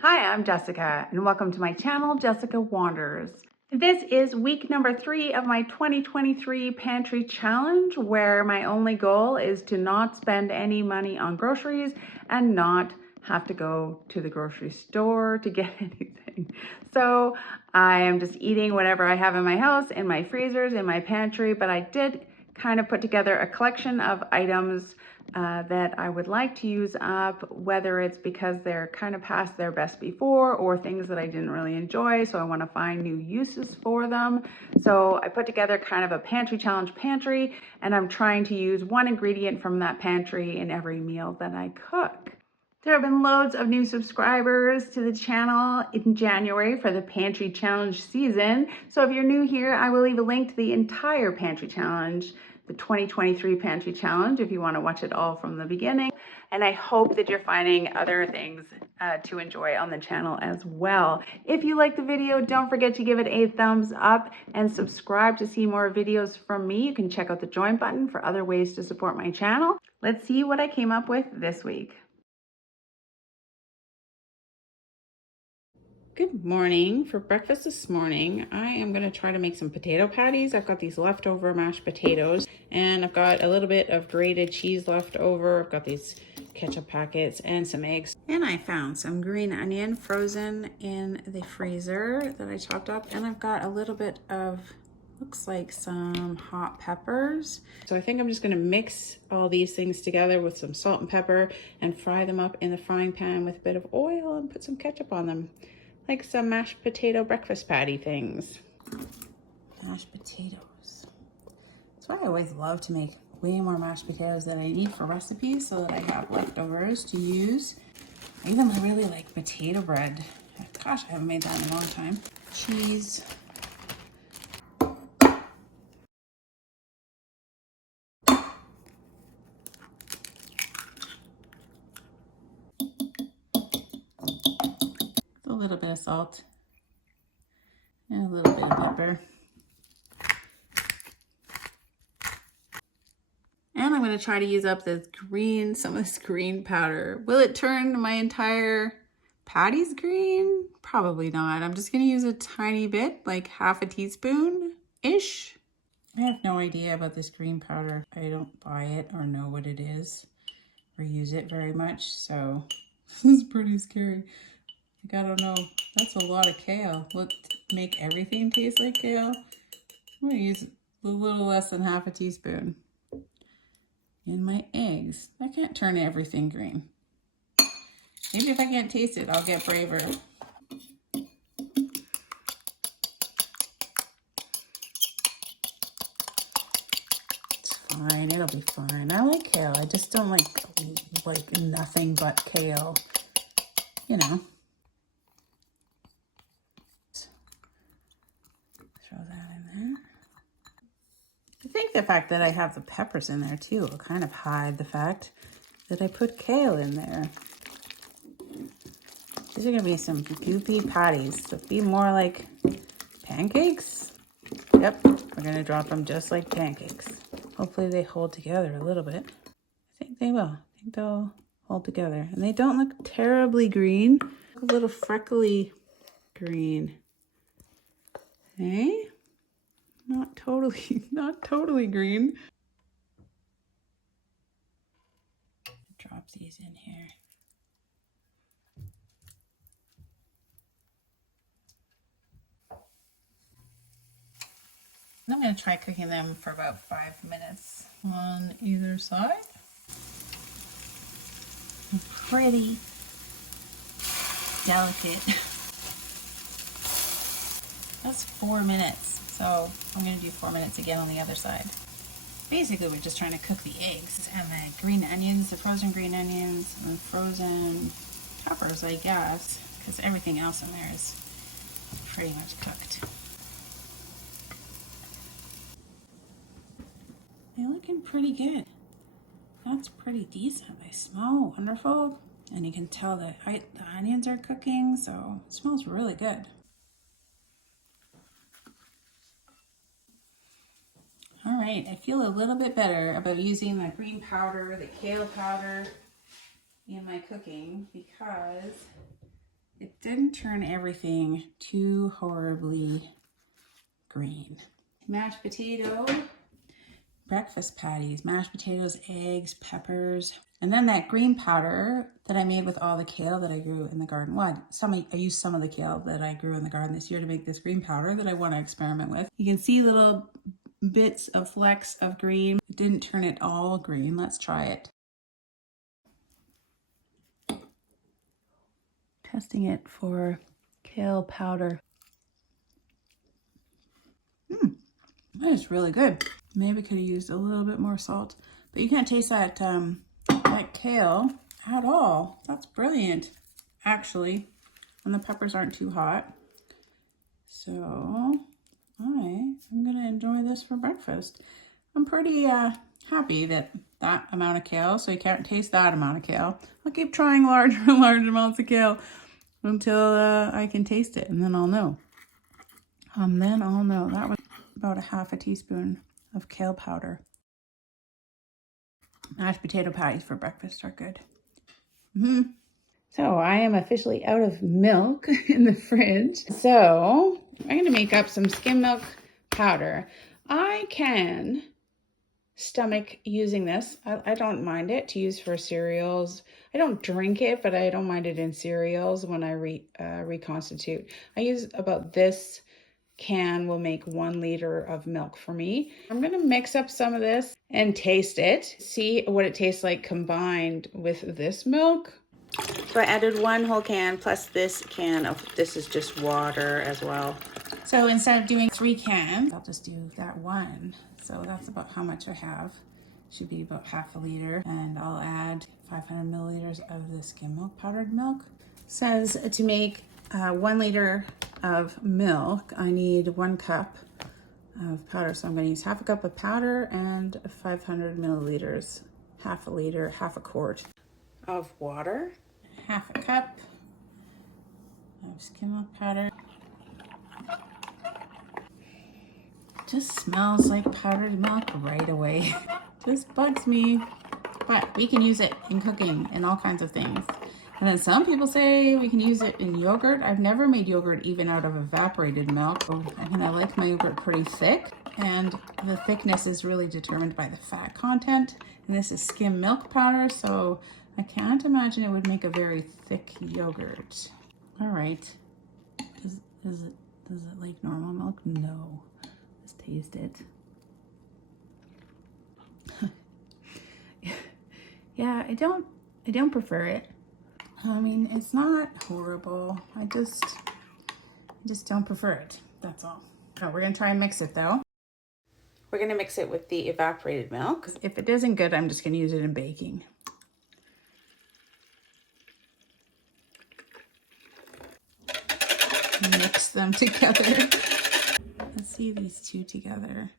Hi, I'm Jessica, and welcome to my channel, Jessica Wanders. This is week number 3 of my 2023 pantry challenge, where my only goal is to not spend any money on groceries and not have to go to the grocery store to get anything. So I am just eating whatever I have in my house, in my freezers, in my pantry, but I did kind of put together a collection of items that I would like to use up, whether it's because they're kind of past their best before or things that I didn't really enjoy, so I want to find new uses for them. So I put together kind of a pantry challenge pantry, and I'm trying to use one ingredient from that pantry in every meal that I cook. There have been loads of new subscribers to the channel in January for the Pantry Challenge season. So if you're new here, I will leave a link to the entire Pantry Challenge, the 2023 Pantry Challenge, if you want to watch it all from the beginning. And I hope that you're finding other things to enjoy on the channel as well. If you like the video, don't forget to give it a thumbs up and subscribe to see more videos from me. You can check out the join button for other ways to support my channel. Let's see what I came up with this week. Good morning. For breakfast this morning, I am going to try to make some potato patties. I've got these leftover mashed potatoes, and I've got a little bit of grated cheese left over. I've got these ketchup packets and some eggs. And I found some green onion frozen in the freezer that I chopped up, and I've got a little bit of, looks like some hot peppers. So I think I'm just going to mix all these things together with some salt and pepper and fry them up in the frying pan with a bit of oil and put some ketchup on them. Like some mashed potato breakfast patty things. Mashed potatoes. That's why I always love to make way more mashed potatoes than I need for recipes, so that I have leftovers to use. I even really like potato bread. Gosh, I haven't made that in a long time. Cheese. A little bit of salt. And a little bit of pepper. And I'm going to try to use up this green, some of this green powder. Will it turn my entire patties green? Probably not. I'm just going to use a tiny bit, like half a teaspoon-ish. I have no idea about this green powder. I don't buy it or know what it is or use it very much, so this is pretty scary. Like, I don't know. That's a lot of kale. Will it make everything taste like kale? I'm going to use a little less than half a teaspoon in my eggs. I can't turn everything green. Maybe if I can't taste it, I'll get braver. It's fine, it'll be fine. I like kale. I just don't like nothing but kale. You know. Throw that in there. I think the fact that I have the peppers in there too will kind of hide the fact that I put kale in there. These are gonna be some goopy patties, so be more like pancakes. Yep, we're gonna drop them just like pancakes. Hopefully they hold together a little bit. I think they will. I think they'll hold together. And they don't look terribly green. A little freckly green. Hey? Not totally green. Drop these in here. I'm going to try cooking them for about 5 minutes on either side. Pretty delicate. That's 4 minutes. So I'm going to do 4 minutes again on the other side. Basically, we're just trying to cook the eggs and the green onions, the frozen green onions, and frozen peppers, I guess, because everything else in there is pretty much cooked. They're looking pretty good. That's pretty decent. They smell wonderful, and you can tell that the onions are cooking, so it smells really good. All right, I feel a little bit better about using the green powder, the kale powder in my cooking, because It didn't turn everything too horribly green. Mashed potato, breakfast patties, mashed potatoes, eggs, peppers, and then that green powder that I made with all the kale that I grew in the garden. Well, I used some of the kale that I grew in the garden this year to make this green powder that I want to experiment with. You can see little bits of flecks of green. It didn't turn it all green. Let's try it. Testing it for kale powder. That is really good. Maybe could have used a little bit more salt, but you can't taste that that kale at all. That's brilliant, actually. And the peppers aren't too hot. So I'm gonna enjoy this for breakfast. I'm pretty happy that amount of kale, so you can't taste that amount of kale. I'll keep trying larger and large amounts of kale until I can taste it, and then I'll know. That was about a half a teaspoon of kale powder. Mashed potato patties for breakfast are good. So I am officially out of milk in the fridge. So I'm going to make up some skim milk powder. I can stomach using this. I don't mind it to use for cereals. I don't drink it, but I don't mind it in cereals when I reconstitute. I use about this can will make 1 liter of milk for me. I'm gonna mix up some of this and taste it, see what it tastes like combined with this milk. So I added 1 whole can plus this can of, this is just water as well. So instead of doing 3 cans, I'll just do that 1. So that's about how much I have. Should be about half a liter. And I'll add 500 milliliters of the skim milk powdered milk. It says to make 1 liter of milk, I need 1 cup of powder. So I'm going to use half a cup of powder and 500 milliliters, half a liter, half a quart of water, half a cup of skim milk powder. Just smells like powdered milk right away. Just bugs me, but we can use it in cooking and all kinds of things. And then some people say we can use it in yogurt. I've never made yogurt even out of evaporated milk. I mean, I like my yogurt pretty thick, and the thickness is really determined by the fat content. And this is skim milk powder, so I can't imagine it would make a very thick yogurt. All right, does it like normal milk? No, let's taste it. Yeah, I don't prefer it. I mean, it's not horrible. I just don't prefer it. That's all. Oh, we're gonna try and mix it though. We're gonna mix it with the evaporated milk. If it isn't good, I'm just gonna use it in baking. Mix them together. Let's see these two together.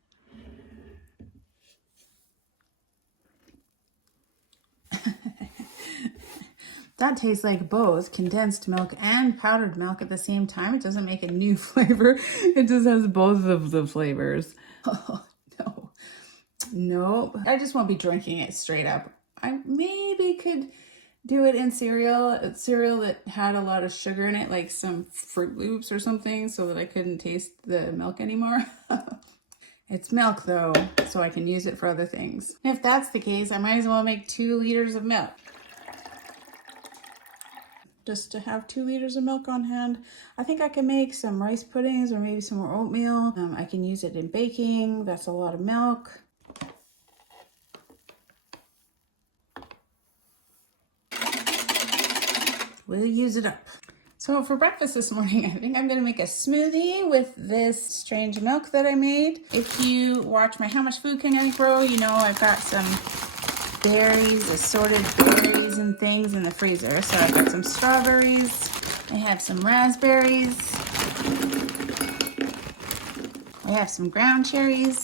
That tastes like both condensed milk and powdered milk at the same time. It doesn't make a new flavor. It just has both of the flavors. Oh, no. Nope. I just won't be drinking it straight up. I maybe could do it in cereal that had a lot of sugar in it, like some Fruit Loops or something, so that I couldn't taste the milk anymore. It's milk though, so I can use it for other things. If that's the case, I might as well make 2 liters of milk. Just to have 2 liters of milk on hand. I think I can make some rice puddings or maybe some more oatmeal. I can use it in baking. That's a lot of milk. We'll use it up. So for breakfast this morning, I think I'm gonna make a smoothie with this strange milk that I made. If you watch my How Much Food Can I Grow, you know I've got some berries, assorted berries and things in the freezer. So I've got some strawberries, I have some raspberries, I have some ground cherries,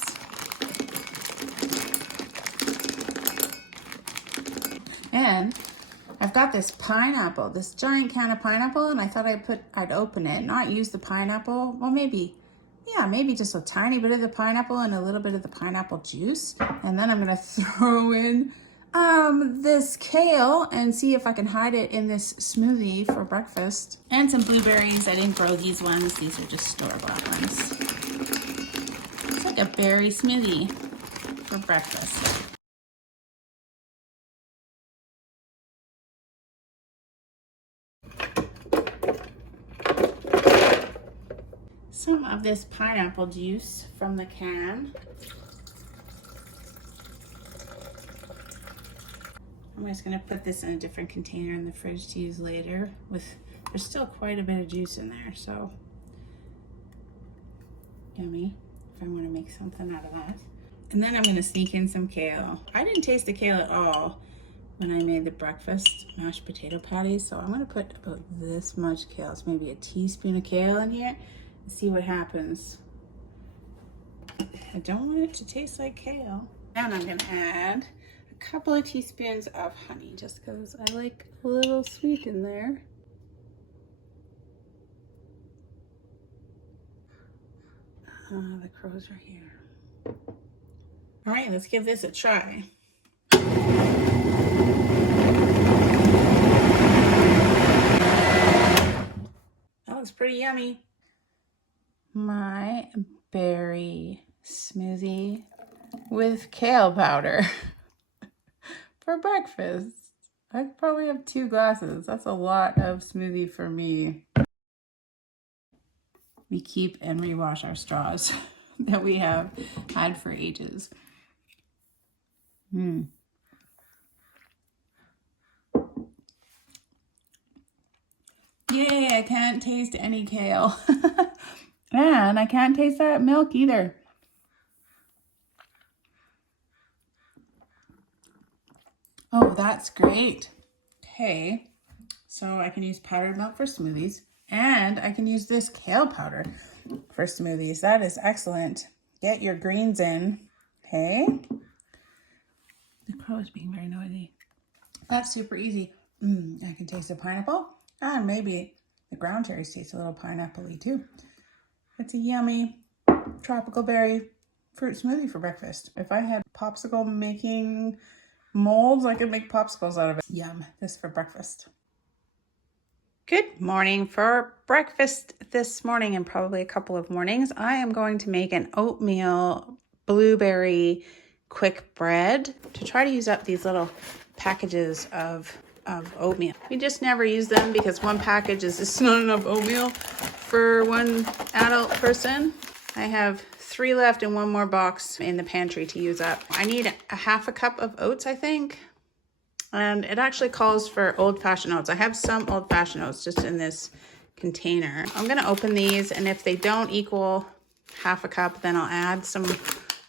and I've got this pineapple, this giant can of pineapple, and I thought I'd open it, not use the pineapple. Well, maybe just a tiny bit of the pineapple and a little bit of the pineapple juice. And then I'm gonna throw in this kale and see if I can hide it in this smoothie for breakfast. And some blueberries. I didn't grow these ones. These are just store-bought ones. It's like a berry smoothie for breakfast. Some of this pineapple juice from the can. I'm just going to put this in a different container in the fridge to use later. There's still quite a bit of juice in there, so yummy if I want to make something out of that. And then I'm going to sneak in some kale. I didn't taste the kale at all when I made the breakfast mashed potato patties, so I'm going to put about this much kale. It's maybe a teaspoon of kale in here and see what happens. I don't want it to taste like kale. Then I'm going to add a couple of teaspoons of honey, just because I like a little sweet in there. The crows are here. All right, let's give this a try. That looks pretty yummy. My berry smoothie with kale powder for breakfast. I could probably have 2 glasses. That's a lot of smoothie for me. We keep and rewash our straws that we have had for ages. Yay, I can't taste any kale. And I can't taste that milk either. Oh, that's great. Okay, so I can use powdered milk for smoothies, and I can use this kale powder for smoothies. That is excellent. Get your greens in. Okay. The crow is being very noisy. That's super easy. I can taste the pineapple, and maybe the ground cherries taste a little pineapple-y too. It's a yummy tropical berry fruit smoothie for breakfast. If I had popsicle making molds, I could make popsicles out of it. Yum, this for breakfast. Good morning. For breakfast this morning, and probably a couple of mornings, I am going to make an oatmeal blueberry quick bread to try to use up these little packages of oatmeal. We just never use them because one package is just not enough oatmeal for one adult person. I have 3 left and 1 more box in the pantry to use up. I need a half a cup of oats, I think. And it actually calls for old-fashioned oats. I have some old-fashioned oats just in this container. I'm gonna open these, and if they don't equal half a cup, then I'll add some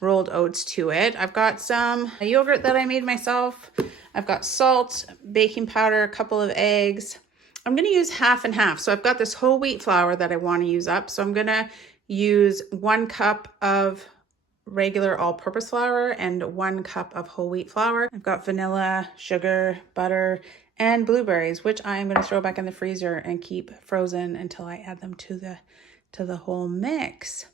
rolled oats to it. I've got some yogurt that I made myself. I've got salt, baking powder, a couple of eggs. I'm gonna use half and half. So I've got this whole wheat flour that I wanna use up. So I'm gonna use 1 cup of regular all-purpose flour and 1 cup of whole wheat flour. I've got vanilla, sugar, butter, and blueberries, which I am going to throw back in the freezer and keep frozen until I add them to the whole mix.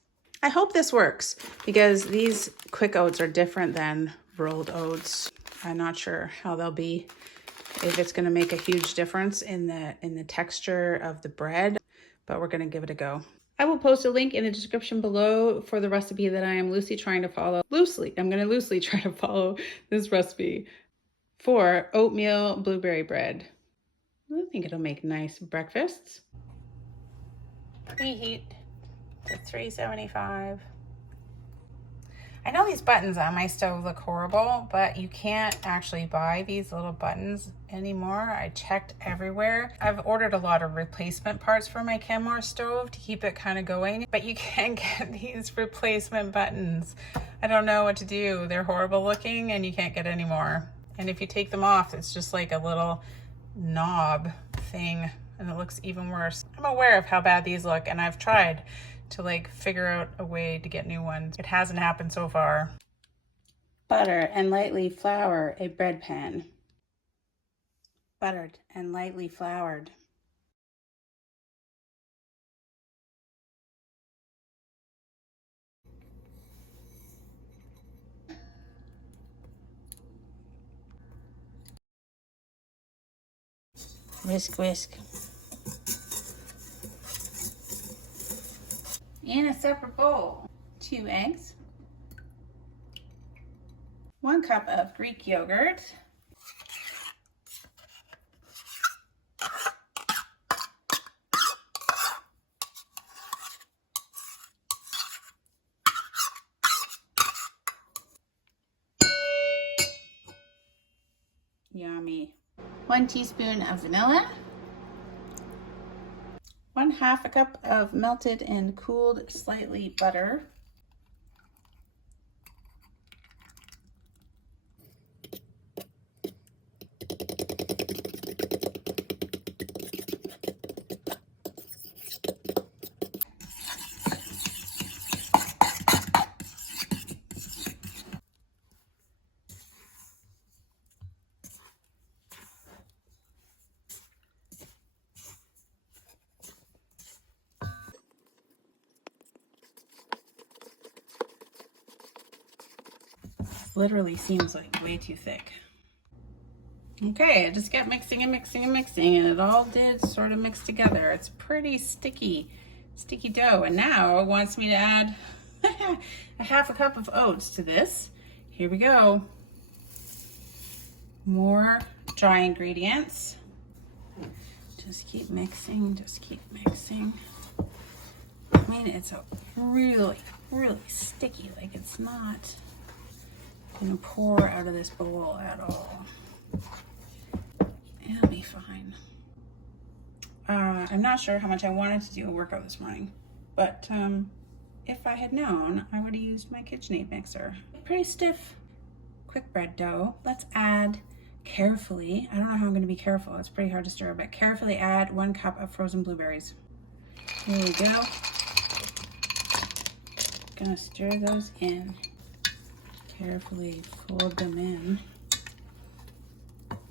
I hope this works because these quick oats are different than rolled oats. I'm not sure how they'll be, if it's going to make a huge difference in the texture of the bread, but we're going to give it a go. I will post a link in the description below for the recipe that I am loosely trying to follow. I'm going to loosely try to follow this recipe for oatmeal blueberry bread. I think it'll make nice breakfasts. Preheat to 375. I know these buttons on my stove look horrible, but you can't actually buy these little buttons anymore. I checked everywhere. I've ordered a lot of replacement parts for my Kenmore stove to keep it kind of going, but you can't get these replacement buttons. I don't know what to do. They're horrible looking and you can't get any more. And if you take them off, it's just like a little knob thing and it looks even worse. I'm aware of how bad these look and I've tried to like figure out a way to get new ones. It hasn't happened so far. Butter and lightly flour a bread pan. Buttered and lightly floured. Whisk, whisk. In a separate bowl, 2 eggs, 1 cup of Greek yogurt, yummy, 1 teaspoon of vanilla, 1/2 cup of melted and cooled slightly butter, literally seems like way too thick. Okay, I just kept mixing and mixing and mixing, and it all did sort of mix together. It's pretty sticky dough, and now it wants me to add 1/2 cup of oats to this. Here we go. More dry ingredients. Just keep mixing, just keep mixing. I mean, it's a really sticky, like it's not gonna pour out of this bowl at all. It'll be fine. I'm not sure how much I wanted to do a workout this morning, but if I had known, I would have used my KitchenAid mixer. Pretty stiff, quick bread dough. Let's add carefully. I don't know how I'm gonna be careful. It's pretty hard to stir, but carefully add 1 cup of frozen blueberries. Here we go. Gonna stir those in. Carefully fold them in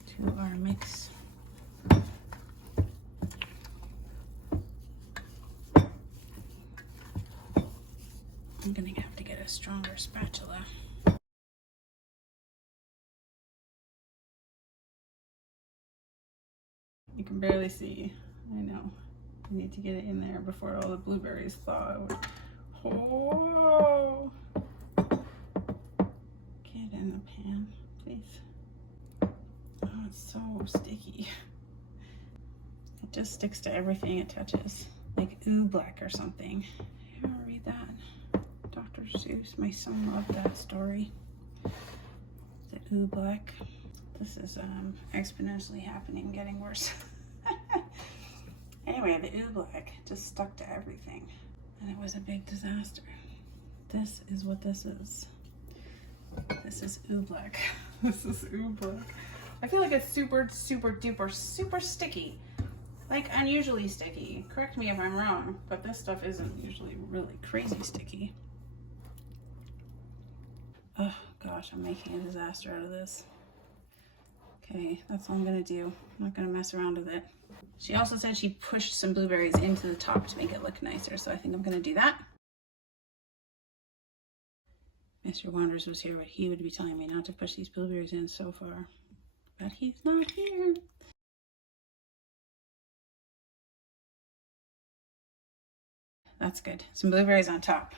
to our mix. I'm gonna have to get a stronger spatula. You can barely see. I know. I need to get it in there before all the blueberries thaw out. Oh! Get in the pan, please. Oh, it's so sticky. It just sticks to everything it touches. Like oobleck or something. You ever read that? Dr. Seuss, my son loved that story. The oobleck. This is exponentially happening, getting worse. Anyway, the oobleck just stuck to everything, and it was a big disaster. This is what this is. This is oobleck. This is oobleck. I feel like it's super duper super sticky, like unusually sticky. Correct me if I'm wrong, but this stuff isn't usually really crazy sticky. Oh gosh, I'm making a disaster out of this. Okay, that's all I'm gonna do. I'm not gonna mess around with it. She also said she pushed some blueberries into the top to make it look nicer, so I think I'm gonna do that. Mr. Wonders was here, but he would be telling me not to push these blueberries in so far. But he's not here. That's good. Some blueberries on top.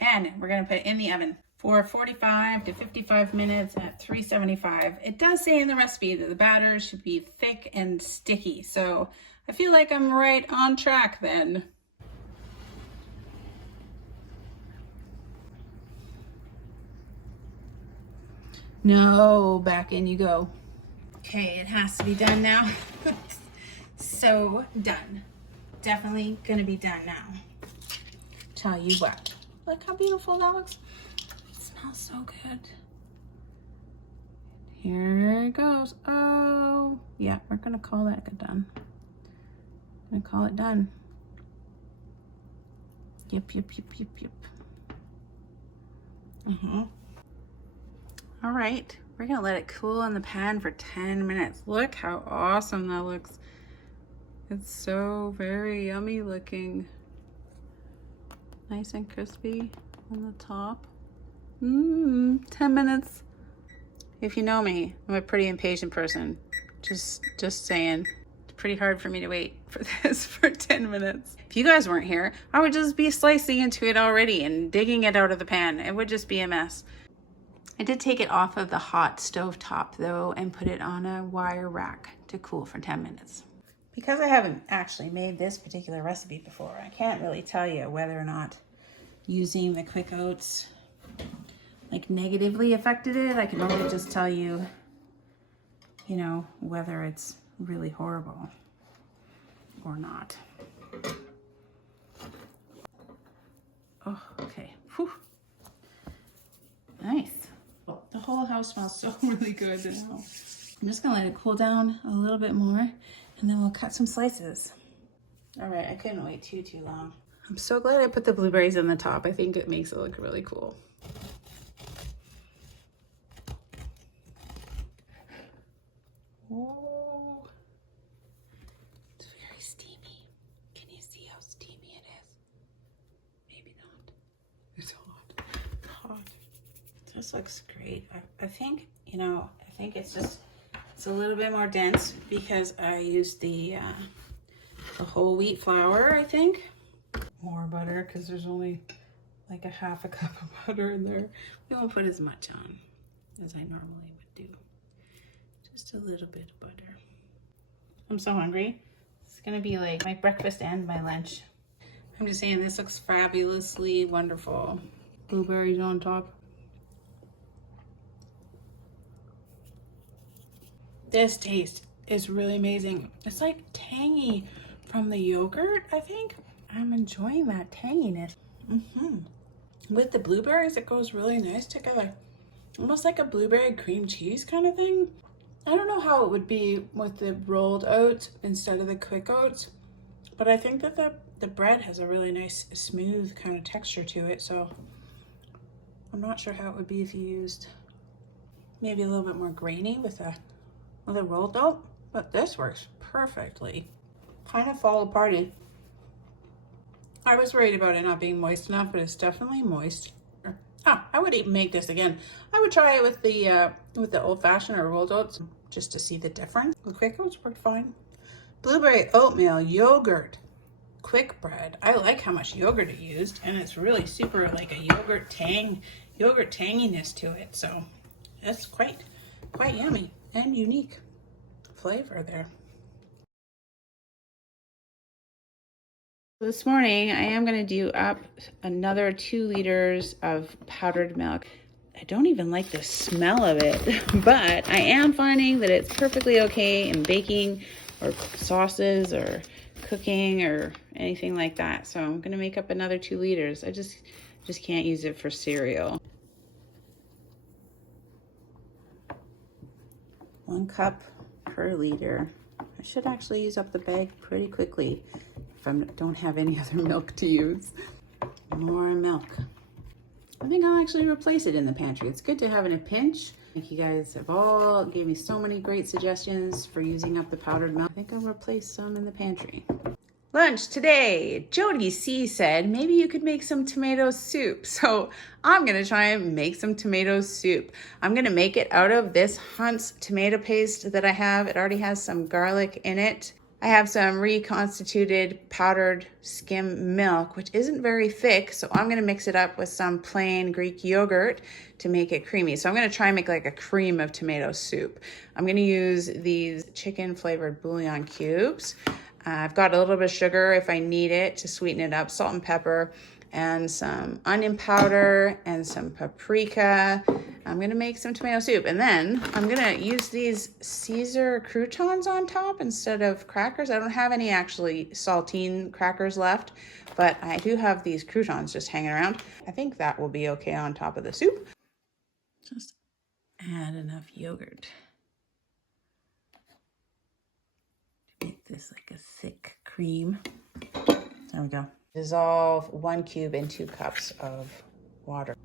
And we're gonna put it in the oven for 45 to 55 minutes at 375. It does say in the recipe that the batter should be thick and sticky, so I feel like I'm right on track then. No, back in you go. Okay, it has to be done now. So done. Definitely gonna be done now. Tell you what, look how beautiful that looks. Smells so good. Here it goes. Oh, yeah, we're gonna call that done. Gonna call it done. Yep. All right, we're gonna let it cool in the pan for 10 minutes. Look how awesome that looks. It's so very yummy looking. Nice and crispy on the top. 10 minutes. If you know me, I'm a pretty impatient person. Just saying. pretty hard for me to wait for this for 10 minutes. If you guys weren't here, I would just be slicing into it already and digging it out of the pan. It would just be a mess. I did take it off of the hot stove top though and put it on a wire rack to cool for 10 minutes. Because I haven't actually made this particular recipe before, I can't really tell you whether or not using the quick oats like negatively affected it. I can only just tell you, you know, whether it's really horrible or not. Oh, okay. Whew. Nice. Well, the whole house smells so really good now. I'm just gonna let it cool down a little bit more and then we'll cut some slices. All right, I couldn't wait too long. I'm so glad I put the blueberries on the top. I think it makes it look really cool. Oh, it's very steamy. Can you see how steamy it is? Maybe not. It's hot. God. This looks great. I think, you know, I think it's a little bit more dense because I used the whole wheat flour, I think. More butter because there's only like a half a cup of butter in there. We won't put as much on as I normally would do. Just a little bit of butter. I'm so hungry. It's gonna be like my breakfast and my lunch. I'm just saying this looks fabulously wonderful. Blueberries on top. This taste is really amazing. It's like tangy from the yogurt, I think. I'm enjoying that tanginess. With the blueberries, it goes really nice together. Almost like a blueberry cream cheese kind of thing. I don't know how it would be with the rolled oats instead of the quick oats, but I think that the bread has a really nice smooth kind of texture to it, so I'm not sure how it would be if you used maybe a little bit more grainy with a rolled oat, but this works perfectly. Kind of fall aparty. I was worried about it not being moist enough, but it's definitely moist. Oh, I would even make this again. I would try it with the old-fashioned or rolled oats just to see the difference. The quick oats worked fine. Blueberry oatmeal yogurt quick bread. I like how much yogurt it used, and it's really super like a yogurt tanginess to it. So that's quite yummy and unique flavor there. This morning, I am going to do up another 2 liters of powdered milk. I don't even like the smell of it, but I am finding that it's perfectly okay in baking or sauces or cooking or anything like that. So I'm going to make up another 2 liters. I just can't use it for cereal. 1 cup per liter. I should actually use up the bag pretty quickly if I don't have any other milk to use. More milk. I think I'll actually replace it in the pantry. It's good to have in a pinch. Thank you guys have all gave me so many great suggestions for using up the powdered milk. I think I'll replace some in the pantry. Lunch today, Jody C said maybe you could make some tomato soup. So I'm gonna try and make some tomato soup. I'm gonna make it out of this Hunt's tomato paste that I have. It already has some garlic in it. I have some reconstituted powdered skim milk, which isn't very thick. So I'm gonna mix it up with some plain Greek yogurt to make it creamy. So I'm gonna try and make like a cream of tomato soup. I'm gonna use these chicken flavored bouillon cubes. I've got a little bit of sugar if I need it to sweeten it up, salt and pepper, and some onion powder and some paprika. I'm gonna make some tomato soup, and then I'm gonna use these Caesar croutons on top instead of crackers. I don't have any actually saltine crackers left, but I do have these croutons just hanging around. I think that will be okay on top of the soup. Just add enough yogurt. Make this like a thick cream. There we go. Dissolve 1 cube in 2 cups of water.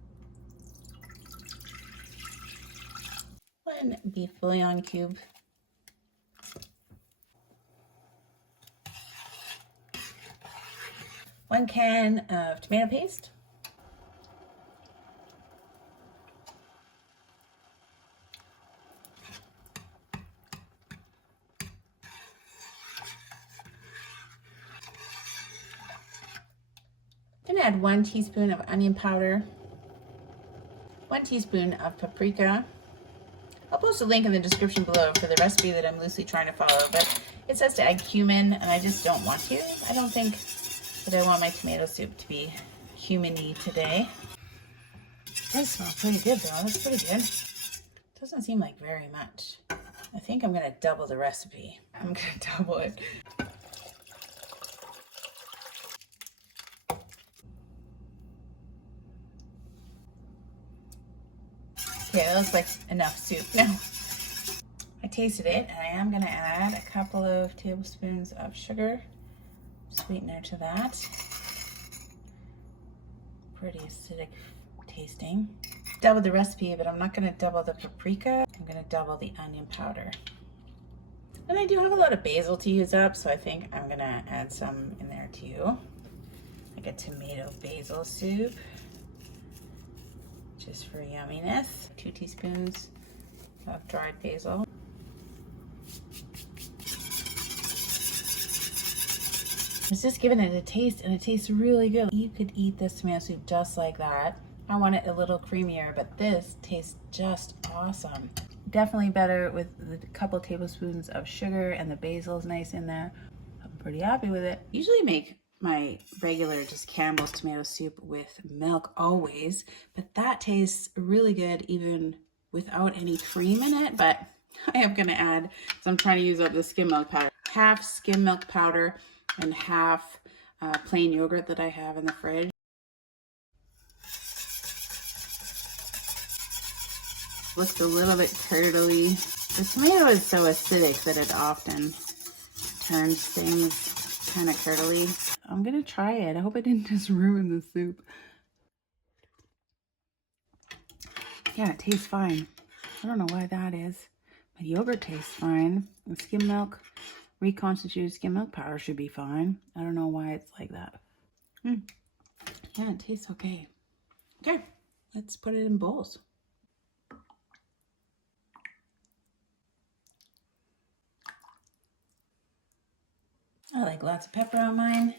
1 beef bouillon cube. 1 can of tomato paste. gonna add 1 teaspoon of onion powder, 1 teaspoon of paprika. I'll post a link in the description below for the recipe that I'm loosely trying to follow, but it says to add cumin, and I just don't want to. I don't think that I want my tomato soup to be cumin-y today. It does smell pretty good though, that's pretty good. Doesn't seem like very much. I think I'm gonna double the recipe. I'm gonna double it. Okay, that looks like enough soup now. I tasted it, and I am gonna add a couple of tablespoons of sugar, sweetener to that. Pretty acidic tasting. Double the recipe, but I'm not gonna double the paprika. I'm gonna double the onion powder. And I do have a lot of basil to use up, so I think I'm gonna add some in there too. Like a tomato basil soup, just for yumminess. 2 teaspoons of dried basil. I was just giving it a taste, and it tastes really good. You could eat this tomato soup just like that. I want it a little creamier, but this tastes just awesome. Definitely better with a couple tablespoons of sugar, and the basil is nice in there. I'm pretty happy with it. Usually make my regular just Campbell's tomato soup with milk always, but that tastes really good even without any cream in it. But I am gonna add, so I'm trying to use up the skim milk powder. Half skim milk powder and half plain yogurt that I have in the fridge. Looks a little bit curdly. The tomato is so acidic that it often turns things kind of curdly. I'm gonna try it. I hope I didn't just ruin the soup. Yeah, it tastes fine. I don't know why that is. My yogurt tastes fine. The skim milk, reconstituted skim milk powder should be fine. I don't know why it's like that. Yeah, it tastes okay. Okay, let's put it in bowls. I like lots of pepper on mine.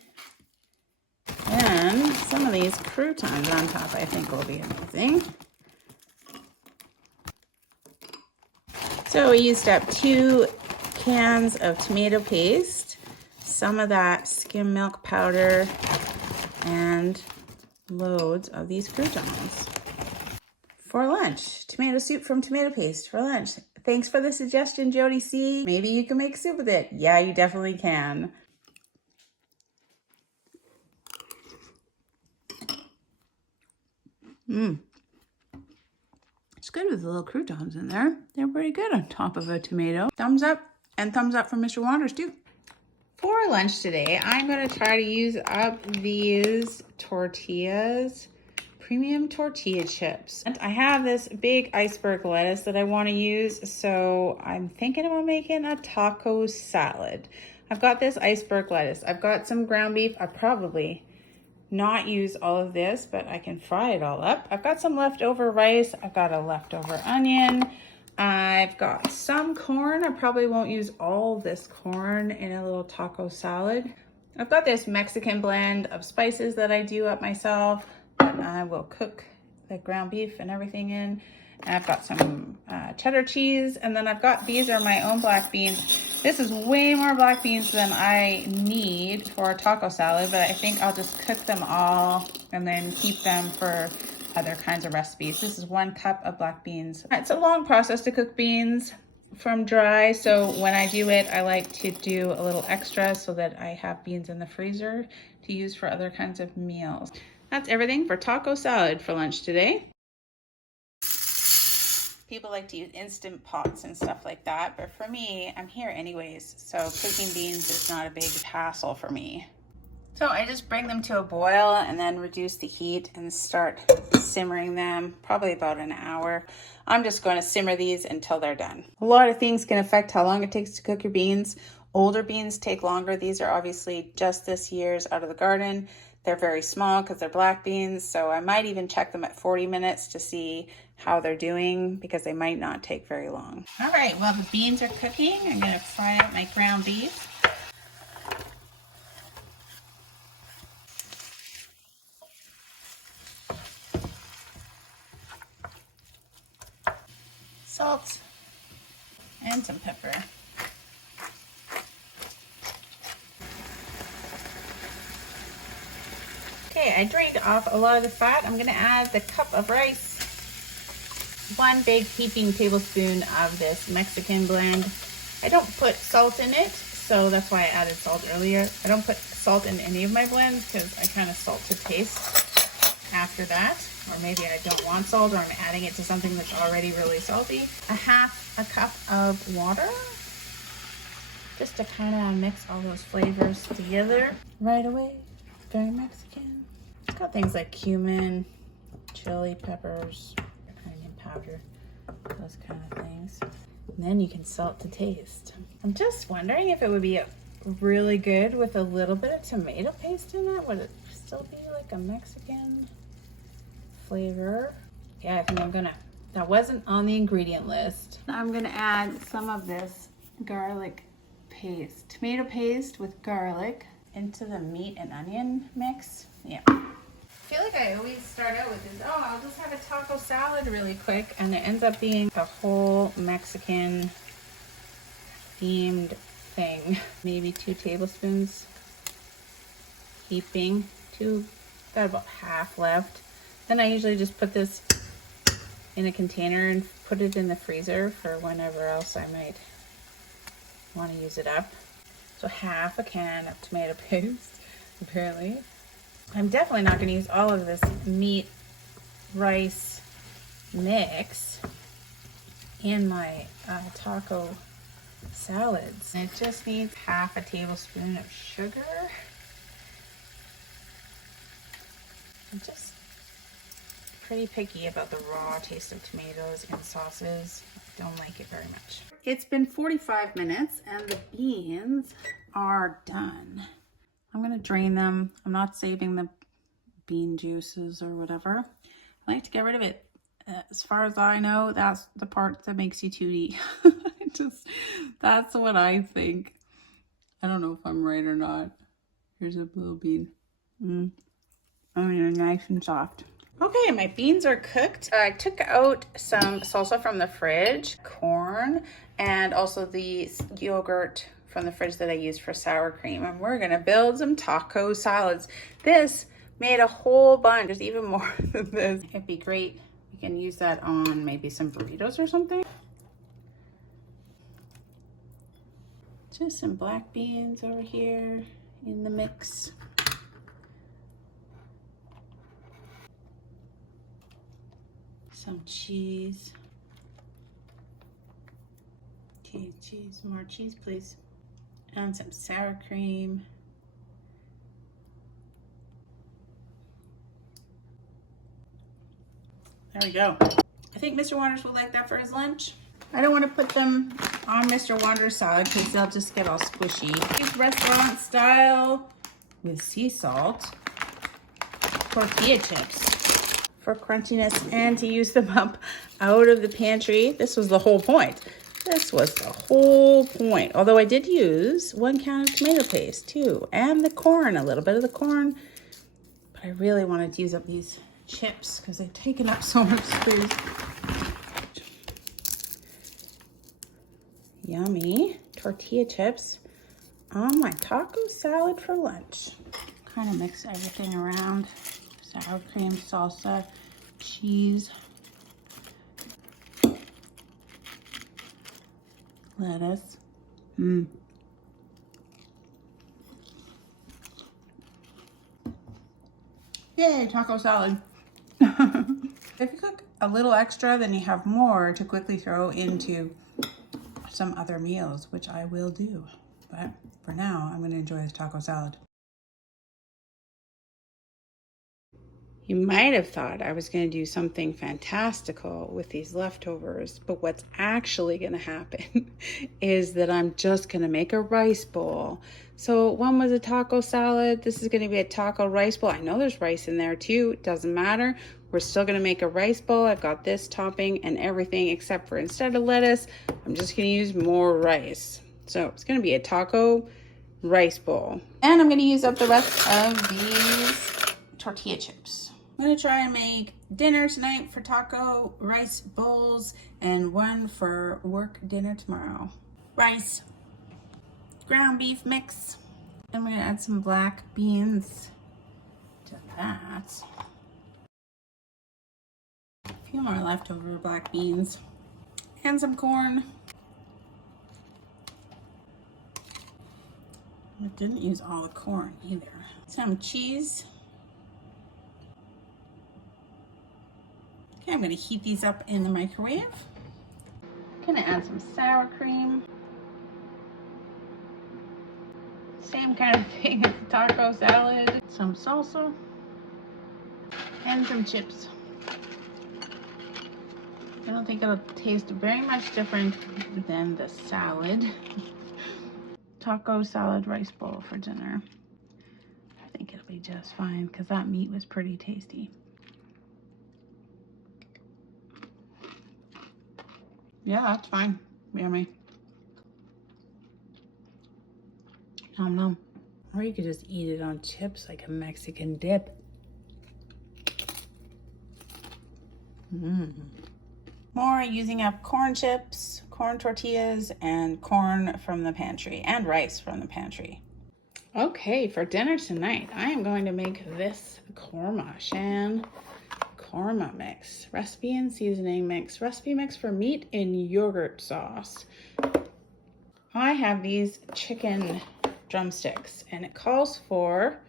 And some of these croutons on top I think will be amazing. So we used up 2 cans of tomato paste, some of that skim milk powder, and loads of these croutons. For lunch, tomato soup from tomato paste for lunch. Thanks for the suggestion, Jody C. Maybe you can make soup with it. Yeah, you definitely can. It's good with the little croutons in there. They're pretty good on top of a tomato. Thumbs up, and thumbs up from Mr. Wanders too. For lunch today, I'm gonna try to use up these tortillas, premium tortilla chips. And I have this big iceberg lettuce that I wanna use, so I'm thinking about making a taco salad. I've got this iceberg lettuce. I've got some ground beef. I probably not use all of this, but I can fry it all up. I've got some leftover rice. I've got a leftover onion. I've got some corn. I probably won't use all this corn in a little taco salad. I've got this Mexican blend of spices that I do up myself, that I will cook the ground beef and everything in. And I've got some cheddar cheese, and then I've got, these are my own black beans. This is way more black beans than I need for a taco salad, but I think I'll just cook them all and then keep them for other kinds of recipes. This is 1 cup of black beans. It's a long process to cook beans from dry, so when I do it, I like to do a little extra so that I have beans in the freezer to use for other kinds of meals. That's everything for taco salad for lunch today. People like to use Instant Pots and stuff like that, but for me, I'm here anyways, so cooking beans is not a big hassle for me. So I just bring them to a boil and then reduce the heat and start simmering them, probably about an hour. I'm just going to simmer these until they're done. A lot of things can affect how long it takes to cook your beans. Older beans take longer. These are obviously just this year's out of the garden. They're very small because they're black beans, so I might even check them at 40 minutes to see how they're doing, because they might not take very long. All right, while the beans are cooking, I'm gonna fry up my ground beef. salt and some pepper. Okay, I drained off a lot of the fat. I'm gonna add the cup of rice, 1 big heaping tablespoon of this Mexican blend. I don't put salt in it, so that's why I added salt earlier. I don't put salt in any of my blends because I kind of salt to taste after that. Or maybe I don't want salt, or I'm adding it to something that's already really salty. A cup of water, just to kind of mix all those flavors together right away. Very Mexican. It's got things like cumin, chili peppers, onion powder, those kind of things. And then you can salt to taste. I'm just wondering if it would be really good with a little bit of tomato paste in it. Would it still be like a Mexican flavor? Yeah, I think I'm gonna, that wasn't on the ingredient list. I'm gonna add some of this garlic paste, tomato paste with garlic into the meat and onion mix. Yeah. I feel like I always start out with this, oh, I'll just have a taco salad really quick, and it ends up being a whole Mexican themed thing. Maybe 2 tablespoons heaping, got about half left. Then I usually just put this in a container and put it in the freezer for whenever else I might want to use it up. So half a can of tomato paste, apparently. I'm definitely not going to use all of this meat rice mix in my taco salads. It just needs half a tablespoon of sugar. I'm just pretty picky about the raw taste of tomatoes in sauces. I don't like it very much. It's been 45 minutes and the beans are done. I'm gonna drain them. I'm not saving the bean juices or whatever. I like to get rid of it. As far as I know, that's the part that makes you tooty. That's what I think. I don't know if I'm right or not. Here's a little bean. Oh, they're nice and soft. Okay, my beans are cooked. I took out some salsa from the fridge, corn, and also the yogurt from the fridge that I used for sour cream. And we're gonna build some taco salads. This made a whole bunch. There's even more than this. It'd be great. We can use that on maybe some burritos or something. Just some black beans over here in the mix. Some cheese. Cheese, more cheese, please. And some sour cream. There we go. I think Mr. Wonders will like that for his lunch. I don't want to put them on Mr. Wonders salad because they'll just get all squishy. Use restaurant style with sea salt, tortilla chips for crunchiness, and to use them up out of the pantry. This was the whole point. This was the whole point. Although I did use 1 can of tomato paste too, and the corn, a little bit of the corn. But I really wanted to use up these chips because they've taken up so much space. Yummy tortilla chips on my taco salad for lunch. Kind of mix everything around. Sour cream, salsa, cheese, lettuce. Yay, taco salad. If you cook a little extra, then you have more to quickly throw into some other meals, which I will do. But for now, I'm going to enjoy this taco salad. You might have thought I was going to do something fantastical with these leftovers, but what's actually going to happen is that I'm just going to make a rice bowl. So one was a taco salad. This is going to be a taco rice bowl. I know there's rice in there too. It doesn't matter. We're still going to make a rice bowl. I've got this topping and everything except for instead of lettuce, I'm just going to use more rice. So it's going to be a taco rice bowl. And I'm going to use up the rest of these tortilla chips. I'm gonna try and make dinner tonight for taco rice bowls and one for work dinner tomorrow. Rice, ground beef mix. I'm gonna add some black beans to that. A few more leftover black beans and some corn. I didn't use all the corn either. Some cheese. Okay, I'm gonna heat these up in the microwave. Gonna add some sour cream. Same kind of thing as the taco salad. Some salsa and some chips. I don't think it'll taste very much different than the salad. Taco salad rice bowl for dinner. I think it'll be just fine because that meat was pretty tasty. Yeah, that's fine. Yummy. Nom nom. Or you could just eat it on chips like a Mexican dip. More using up corn chips, corn tortillas, and corn from the pantry, and rice from the pantry. Okay, for dinner tonight, I am going to make this korma, Shan korma mix. Recipe and seasoning mix. Recipe mix for meat in yogurt sauce. I have these chicken drumsticks, and it calls for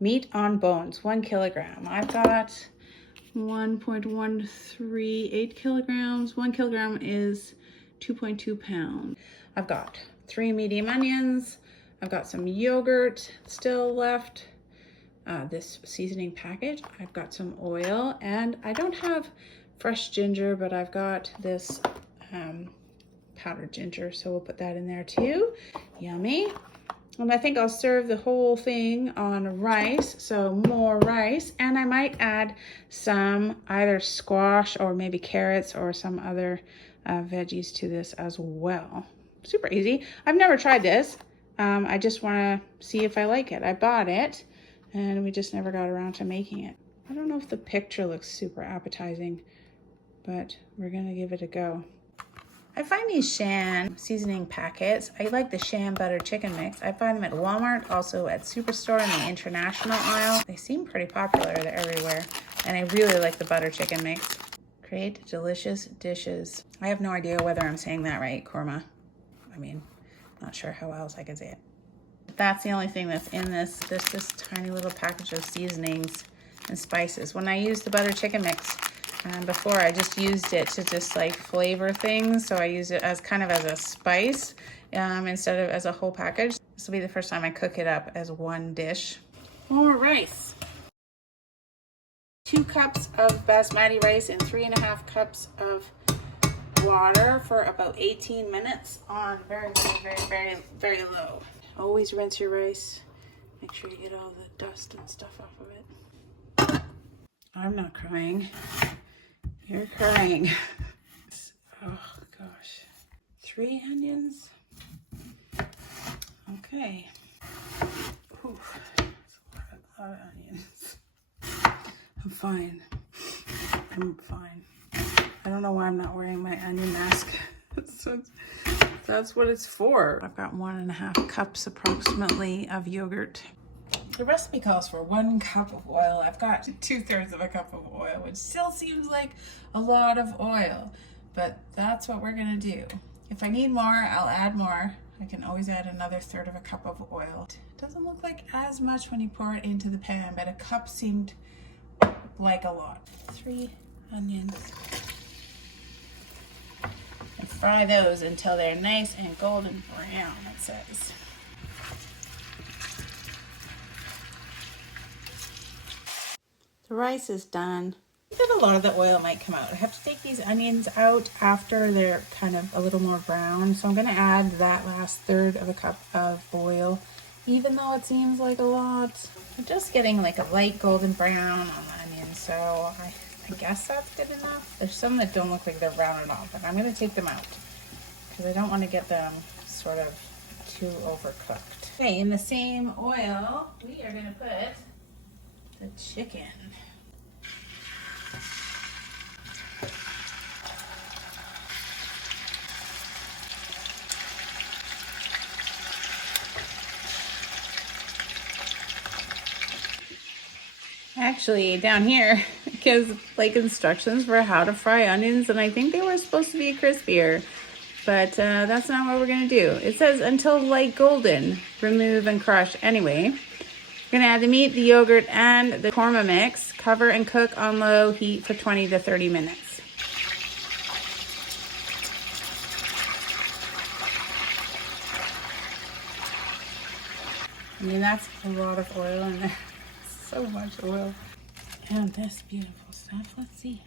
meat on bones, 1 kilogram. I've got 1.138 kilograms. 1 kilogram is 2.2 pounds. I've got 3 medium onions. I've got some yogurt still left. This seasoning package. I've got some oil, and I don't have fresh ginger, but I've got this powdered ginger, so we'll put that in there too. Yummy. And I think I'll serve the whole thing on rice, so more rice, and I might add some either squash or maybe carrots or some other veggies to this as well. Super easy. I've never tried this. I just want to see if I like it. I bought it, and we just never got around to making it. I don't know if the picture looks super appetizing, but we're gonna give it a go. I find these Shan seasoning packets. I like the Shan butter chicken mix. I find them at Walmart, also at Superstore in the international aisle. They seem pretty popular, they're everywhere. And I really like the butter chicken mix. Create delicious dishes. I have no idea whether I'm saying that right, korma. I mean, not sure how else I could say it. That's the only thing that's in this. There's this tiny little package of seasonings and spices. When I use the butter chicken mix, before I just used it to just like flavor things, so I use it as kind of as a spice instead of as a whole package. This will be the first time I cook it up as one dish. More rice. 2 cups of basmati rice and 3.5 cups of water for about 18 minutes on very low. Always rinse your rice. Make sure you get all the dust and stuff off of it. I'm not crying. You're crying. Oh gosh. 3 onions. Okay. Whew. That's a lot of onions. I'm fine. I'm fine. I don't know why I'm not wearing my onion mask. So that's what it's for. I've got 1.5 cups approximately of yogurt. The recipe calls for 1 cup of oil. I've got 2/3 of a cup of oil, which still seems like a lot of oil, but that's what we're gonna do. If I need more, I'll add more. I can always add another 1/3 of a cup of oil. It doesn't look like as much when you pour it into the pan, but a cup seemed like a lot. 3 onions. And fry those until they're nice and golden brown, it says. The rice is done. I think a lot of the oil might come out. I have to take these onions out after they're kind of a little more brown. So I'm gonna add that last 1/3 of a cup of oil, even though it seems like a lot. I'm just getting like a light golden brown on the onions, so I guess that's good enough. There's some that don't look like they're brown at all, but I'm gonna take them out because I don't want to get them sort of too overcooked. Okay, in the same oil, we are gonna put the chicken. actually down here gives like instructions for how to fry onions, and I think they were supposed to be crispier, but that's not what we're gonna do. It says until light golden, remove and crush. Anyway, we're gonna add the meat, the yogurt, and the korma mix. Cover and cook on low heat for 20 to 30 minutes. I mean, that's a lot of oil in there. So much oil. And this beautiful stuff. Let's see.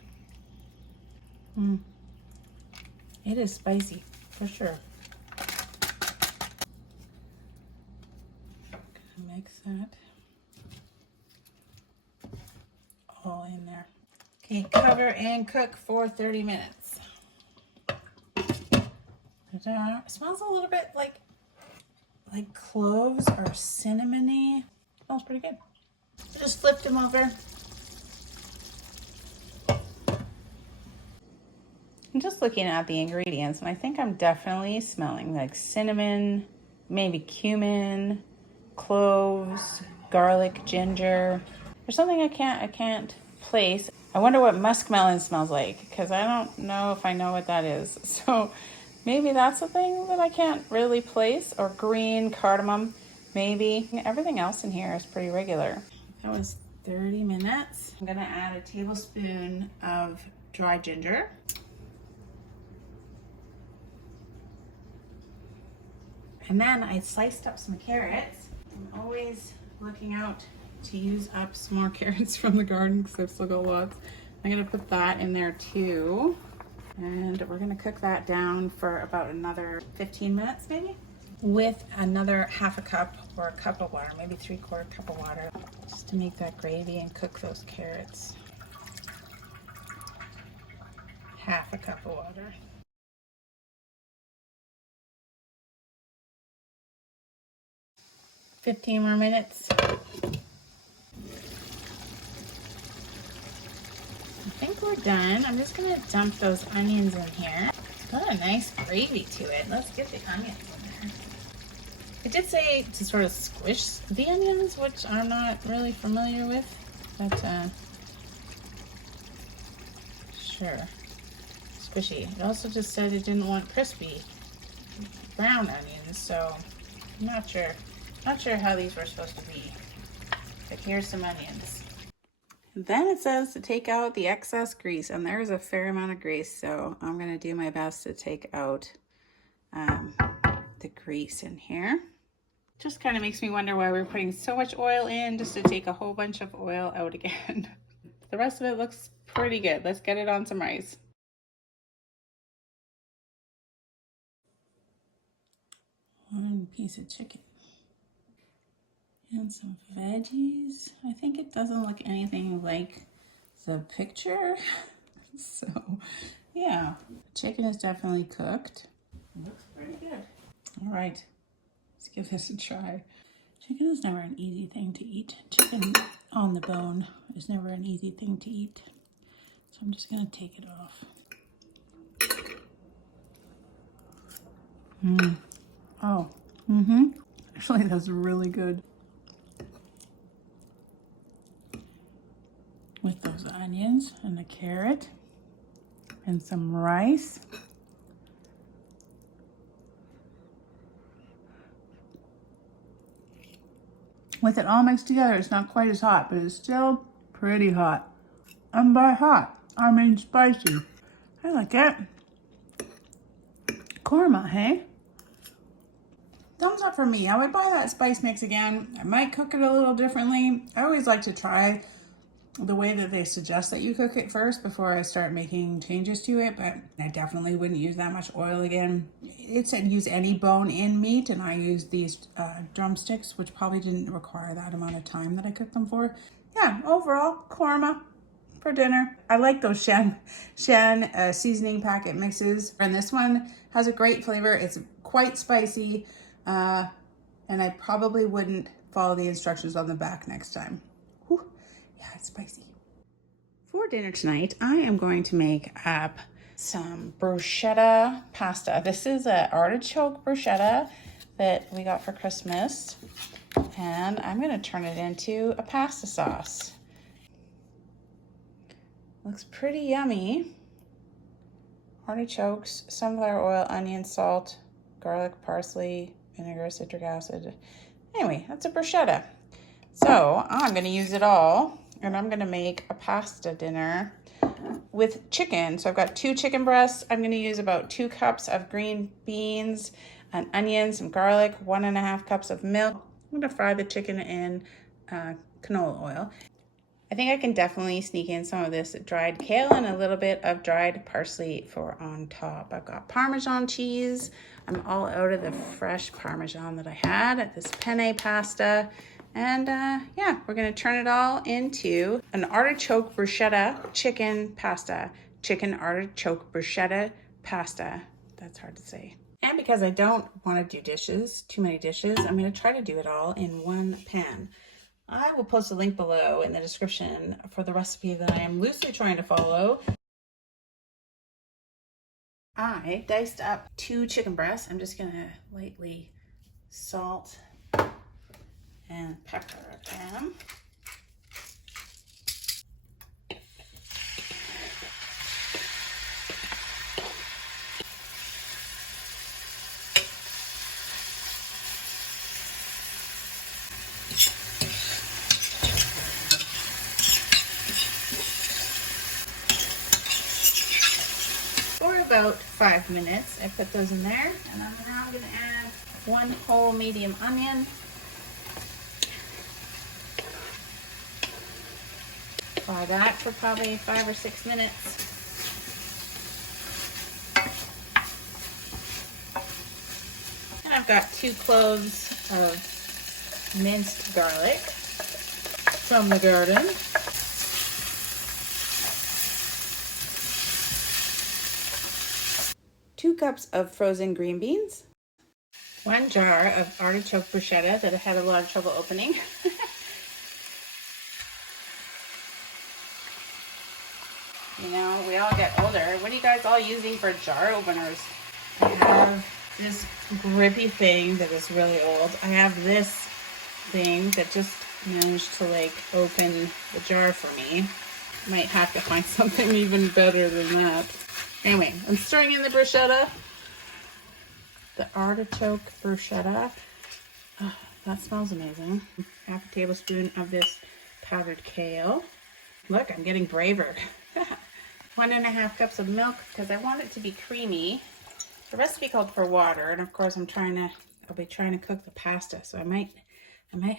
It is spicy, for sure. Gonna mix that all in there. Okay, cover and cook for 30 minutes. Ta-da. It smells a little bit like cloves or cinnamony. Smells pretty good. I just flipped them over. I'm just looking at the ingredients, and I think I'm definitely smelling like cinnamon, maybe cumin, cloves, garlic, ginger. There's something I can't place. I wonder what muskmelon smells like, because I don't know if I know what that is. So maybe that's a thing that I can't really place, or green cardamom, maybe. Everything else in here is pretty regular. That was 30 minutes. I'm gonna add a tablespoon of dry ginger. And then I sliced up some carrots. I'm always looking out to use up some more carrots from the garden because I've still got lots. I'm gonna put that in there too. And we're gonna cook that down for about another 15 minutes maybe, with another half a cup or a cup of water, maybe 3/4 cup of water, just to make that gravy and cook those carrots. Half a cup of water. 15 more minutes. I think we're done. I'm just gonna dump those onions in here. It's got a nice gravy to it. Let's get the onions in there. It did say to sort of squish the onions, which I'm not really familiar with, but sure, squishy. It also just said it didn't want crispy brown onions, so I'm not sure. Not sure how these were supposed to be, but here's some onions. Then it says to take out the excess grease, and there's a fair amount of grease, so I'm gonna do my best to take out the grease in here. Just kind of makes me wonder why we're putting so much oil in just to take a whole bunch of oil out again. The rest of it looks pretty good. Let's get it on some rice. One piece of chicken. And some veggies. I think it doesn't look anything like the picture. So, yeah. Chicken is definitely cooked. It looks pretty good. All right, let's give this a try. Chicken is never an easy thing to eat. Chicken on the bone is never an easy thing to eat. So I'm just gonna take it off. Oh, actually that's really good. With those onions and the carrot and some rice. With it all mixed together, it's not quite as hot, but it's still pretty hot. And by hot, I mean spicy. I like it. Korma, hey? Thumbs up for me. I would buy that spice mix again. I might cook it a little differently. I always like to try the way that they suggest that you cook it first before I start making changes to it, but I definitely wouldn't use that much oil again. It said use any bone-in meat, and I used these drumsticks, which probably didn't require that amount of time that I cooked them for. Yeah, overall, korma for dinner. I like those Shen seasoning packet mixes, and this one has a great flavor. It's quite spicy, and I probably wouldn't follow the instructions on the back next time. Whew. Yeah, it's spicy. For dinner tonight, I am going to make up some bruschetta pasta. This is an artichoke bruschetta that we got for Christmas, and I'm going to turn it into a pasta sauce. Looks pretty yummy. Artichokes, sunflower oil, onion, salt, garlic, parsley, vinegar, citric acid. Anyway, that's a bruschetta. So I'm gonna use it all, and I'm gonna make a pasta dinner with chicken. So I've got 2 chicken breasts. I'm gonna use about 2 cups of green beans, an onion, some garlic, 1.5 cups of milk. I'm gonna fry the chicken in canola oil. I think I can definitely sneak in some of this dried kale and a little bit of dried parsley for on top. I've got Parmesan cheese. I'm all out of the fresh Parmesan that I had at this penne pasta. And yeah, we're gonna turn it all into an artichoke bruschetta chicken pasta. Chicken artichoke bruschetta pasta. That's hard to say. And because I don't wanna do too many dishes, I'm gonna try to do it all in one pan. I will post a link below in the description for the recipe that I am loosely trying to follow. I diced up 2 chicken breasts. I'm just gonna lightly salt and pepper them. For about 5 minutes, I put those in there, and I'm now gonna add 1 whole medium onion. Fry that for probably 5 or 6 minutes. And I've got 2 cloves of minced garlic from the garden. 2 cups of frozen green beans. 1 jar of artichoke bruschetta that I had a lot of trouble opening. You know, we all get older. What are you guys all using for jar openers? I have this grippy thing that is really old. I have this thing that just managed to like open the jar for me. Might have to find something even better than that. Anyway, I'm stirring in the bruschetta. The artichoke bruschetta. Oh, that smells amazing. 1/2 tablespoon of this powdered kale. Look, I'm getting braver. 1.5 cups of milk because I want it to be creamy. The recipe called for water, and of course I'll be trying to cook the pasta, so I might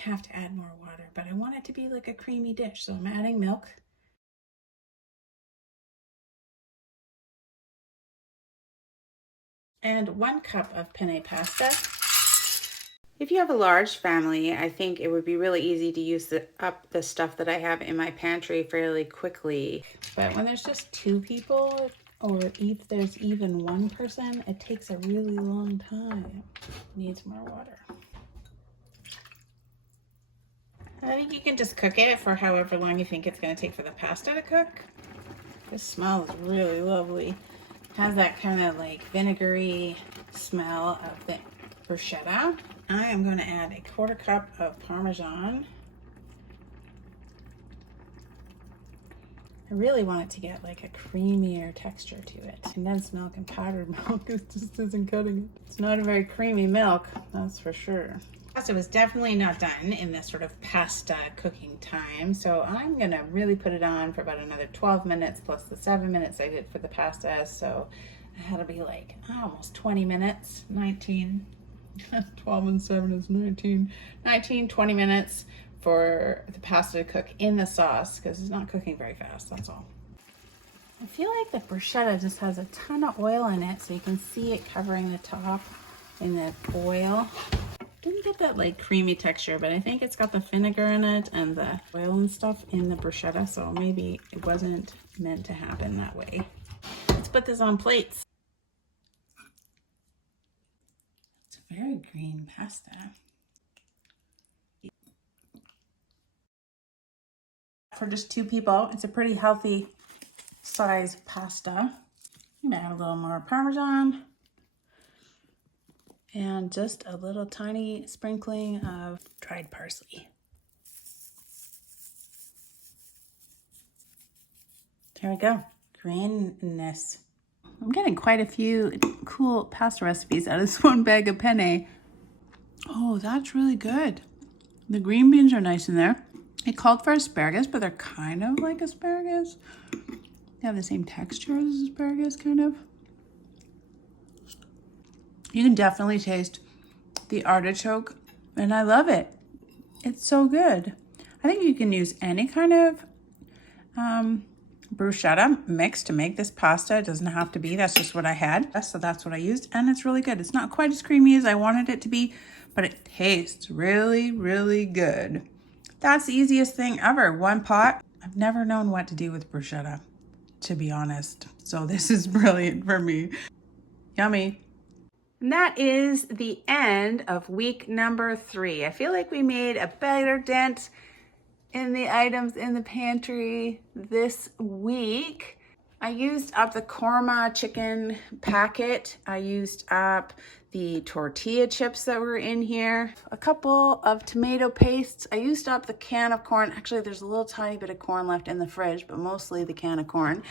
have to add more water, but I want it to be like a creamy dish, so I'm adding milk. And 1 cup of penne pasta. If you have a large family, I think it would be really easy to use up the stuff that I have in my pantry fairly quickly. But when there's just 2 people, or if there's even 1 person, it takes a really long time. Needs more water. I think you can just cook it for however long you think it's going to take for the pasta to cook. This smells really lovely. It has that kind of like vinegary smell of the bruschetta. I am going to add 1/4 cup of Parmesan. I really want it to get like a creamier texture to it. Condensed milk and powdered milk just isn't cutting it. It's not a very creamy milk, that's for sure. Pasta was definitely not done in this sort of pasta cooking time, so I'm gonna really put it on for about another 12 minutes plus the 7 minutes I did for the pasta, so it had to be like almost 20 minutes, 19. 12 and 7 is 19, 20 minutes for the pasta to cook in the sauce because it's not cooking very fast, that's all. I feel like the bruschetta just has a ton of oil in it, so you can see it covering the top in the oil. Didn't get that like creamy texture, but I think it's got the vinegar in it and the oil and stuff in the bruschetta, so maybe it wasn't meant to happen that way. Let's put this on plates. Very green pasta. For just 2 people, it's a pretty healthy size pasta. I'm gonna add a little more Parmesan and just a little tiny sprinkling of dried parsley. Here we go. Grainness. I'm getting quite a few cool pasta recipes out of this one bag of penne. Oh, that's really good. The green beans are nice in there. It called for asparagus, but they're kind of like asparagus. They have the same texture as asparagus, kind of. You can definitely taste the artichoke, and I love it. It's so good. I think you can use any kind of bruschetta mix to make this pasta. It doesn't have to be. That's just what I had. So that's what I used, and it's really good. It's not quite as creamy as I wanted it to be, but it tastes really, really good. That's the easiest thing ever. One pot. I've never known what to do with bruschetta, to be honest. So this is brilliant for me. Yummy. And that is the end of week number 3. I feel like we made a better dent in the items in the pantry this week. I used up the korma chicken packet. I used up the tortilla chips that were in here. A couple of tomato pastes. I used up the can of corn. Actually, there's a little tiny bit of corn left in the fridge, but mostly the can of corn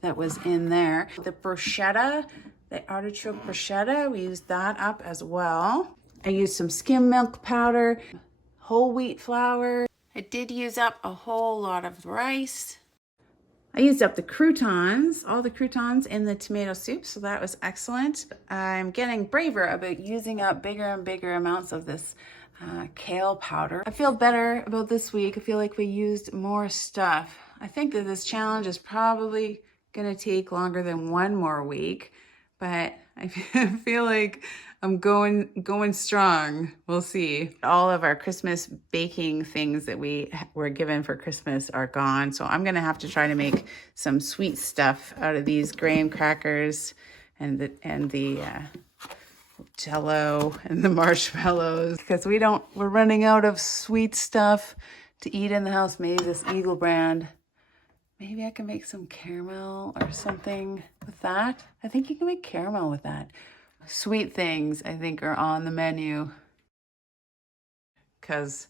that was in there. The bruschetta, the artichoke bruschetta, we used that up as well. I used some skim milk powder, whole wheat flour. I did use up a whole lot of rice. I used up the croutons, all the croutons in the tomato soup, so that was excellent. I'm getting braver about using up bigger and bigger amounts of this kale powder. I feel better about this week. I feel like we used more stuff. I think that this challenge is probably gonna take longer than one more week, but I feel like I'm going strong. We'll see. All of our Christmas baking things that we were given for Christmas are gone. So I'm gonna have to try to make some sweet stuff out of these graham crackers and the Jello and the marshmallows, because we're running out of sweet stuff to eat in the house. Maybe this Eagle brand. Maybe I can make some caramel or something with that. I think you can make caramel with that. Sweet things, I think, are on the menu because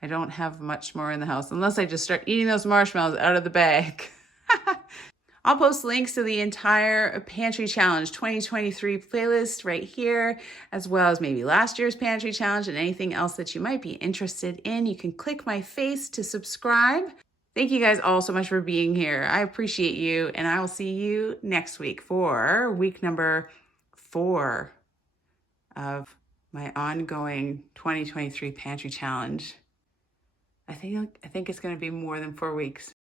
I don't have much more in the house unless I just start eating those marshmallows out of the bag. I'll post links to the entire Pantry Challenge 2023 playlist right here, as well as maybe last year's Pantry Challenge and anything else that you might be interested in. You can click my face to subscribe. Thank you guys all so much for being here. I appreciate you, and I will see you next week for week number 4 of my ongoing 2023 Pantry Challenge. I think it's going to be more than 4 weeks.